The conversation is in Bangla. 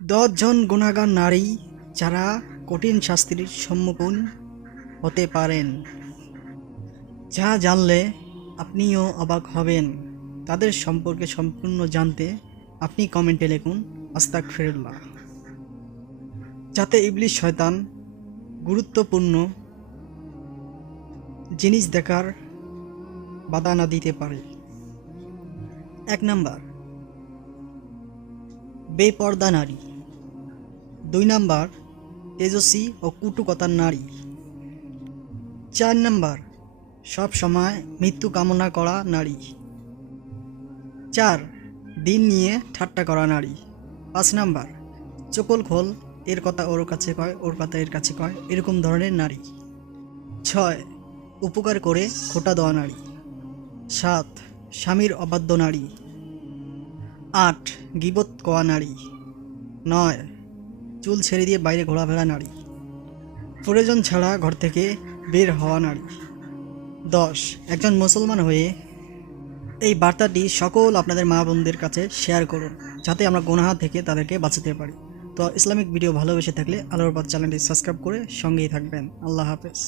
10 জন গুণাগার নারী যারা কঠিন শাস্তির সম্মুখীন হতে পারেন, যা জানলে আপনিও অবাক হবেন। তাদের সম্পর্কে সম্পূর্ণ জানতে আপনি কমেন্টে লিখুন আস্তাগফিরুল্লাহ, যাতে ইবলিস শয়তান গুরুত্বপূর্ণ জিনিস দেখার বাধা না দিতে পারে। 1 নাম্বার, বেপর্দা নারী। 2 নাম্বার, তেজস্বী ও কুটুকতার নারী। 4 নাম্বার, সব সময় মৃত্যু কামনা করা নারী। 4, দিন নিয়ে ঠাট্টা করা নারী। 5 নাম্বার, চকল খোল, এর কথা ওর কাছে কয়, ওর কথা এর কাছে কয়, এরকম ধরনের নারী। 6, উপকার করে খোটা দেওয়া নারী। 7, স্বামীর অবাধ্য নারী। 8, গীবত করা নারী। 9, চুল ছেড়ে দিয়ে বাইরে ঘোরাফেরা নারী। প্রয়োজন ছাড়া ঘর থেকে বের হওয়া নারী। 10, একজন মুসলমান হয়ে এই বার্তাটি সকল আপনাদের মা বোনদের কাছে শেয়ার করুন, যাতে আমরা গুনাহ থেকে তাদেরকে বাঁচাতে পারি। তো ইসলামিক ভিডিও ভালোবেসে থাকলে আলোর বাদ চ্যানেলটি সাবস্ক্রাইব করে সঙ্গেই থাকবেন। আল্লাহ হাফেজ।